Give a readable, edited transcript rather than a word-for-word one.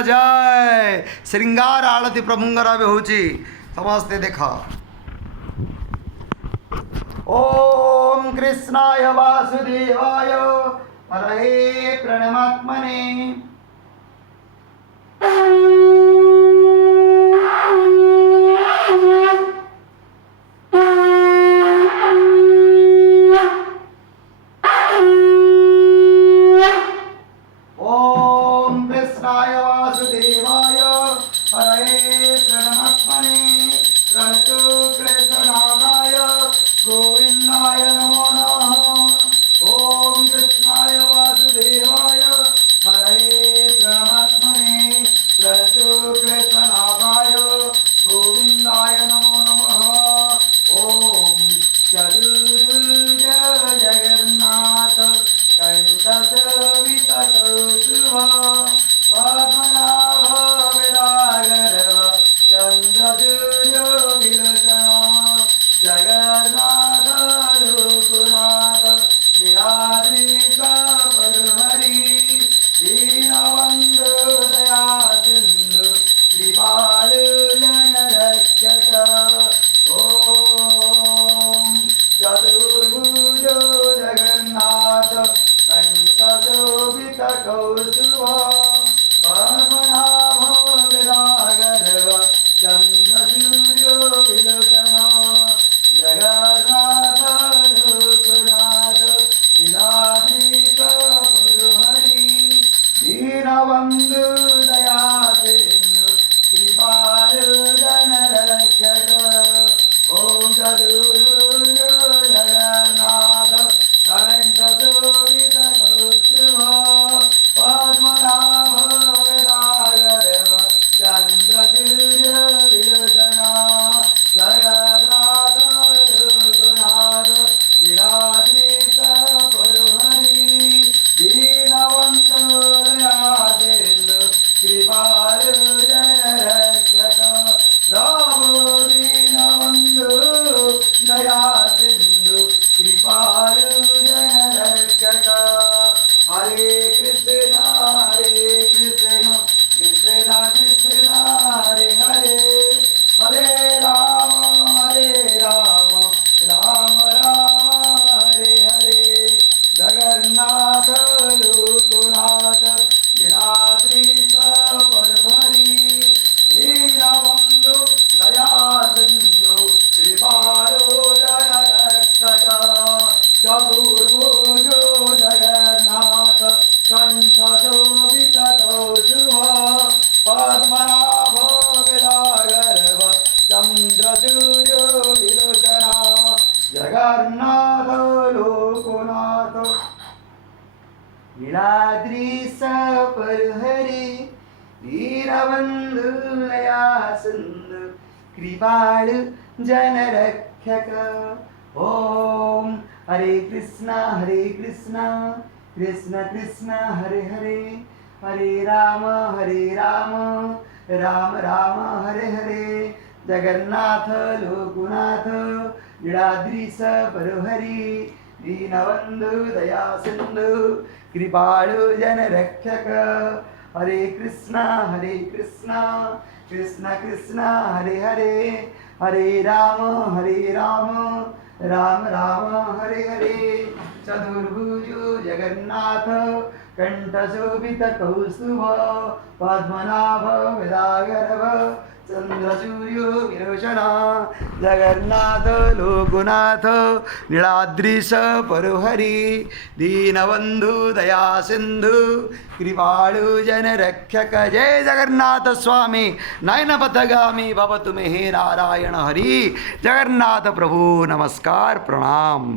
जय श्रृंगार आळती प्रभुंगरा बेहूची समस्ते देखा। ओम कृष्णाय वासुदेवाय हरये प्रणमात्मने। ओम कृष्णाय वासुदेवाय हरये प्रणमात्मने। प्रणतो क्लेशनागाय गोविंदाय नमो नमः। ओम कृष्णाय वासुदेवाय हरये प्रणमात्मने। प्रणतो क्लेशनागाय गोविंदाय नमो नमः। ओम चतुर्भुज जगन्नाथ कंठसवितत शुभ पद्मनाभ विरागर चंद्रसूर्य विलोचन। जगन्नाथ लोकनाथ नीलाद्रीश परहरि। दीनबंधु दया सिंधु कृपालु जनरक्षक। ओम चतुर्भुज जगन्नाथ कंठशोभित कौस्तुभ पद्मनाभ विरागर चंद्रसूर्य विलोचन। जगन्नाथ लोकनाथ नीलाद्रीश परहरि। दीनबंधु दया सिंधु कृपालु जनरक्षक। ओम चतुर्भुज जगन्नाथ कंठशोभित कौस्तुभ पद्मनाभ विरागर चंद्रसूर्य विलोचन। जगन्नाथ लोकनाथ नीलाद्रीश परहरि। दीनबंधु दया सिंधु कृपालु जनरक्षक। प्रभो दीनबंधु दया सिंधु कृपालु जनरक्षक। हरे कृष्ण कृष्ण कृष्ण हरे हरे। हरे राम राम राम हरे हरे। जगन्नाथ लोकनाथ नीलाद्रीश परहरि। दीनबंधु दया सिंधु कृपालु जनरक्षक। चतुर्भुज जगन्नाथ कंठशोभित कौस्तुभ पद्मनाभ विरागर चंद्रसूर्य विलोचन। जगन्नाथ लोकनाथ नीलाद्रीश परहरि। दीनबंधु दया सिंधु कृपालु जनरक्षक। ओम हरे कृष्णा कृष्ण कृष्ण हरे हरे। हरे राम राम राम हरे हरे। जगन्नाथ लोकनाथ नीलाद्रीश परहरि। दीनबंधु दया सिंधु कृपालु जनरक्षक। हरे कृष्णा कृष्ण कृष्ण हरे हरे। हरे राम राम राम हरे हरे। चतुर्भुज जगन्नाथ कंठशोभित कौस्तुभ पद्मनाभ विरागर चंद्रसूर्य विलोचन। जगन्नाथ लोकनाथ नीलाद्रीश परहरि। दीनबंधु दया सिंधु कृपालु जनरक्षक। जय जगन्नाथ स्वामी नयनपथगामी भवतु मे हे नारायण हरि। जगन्नाथ प्रभु नमस्कार प्रणाम।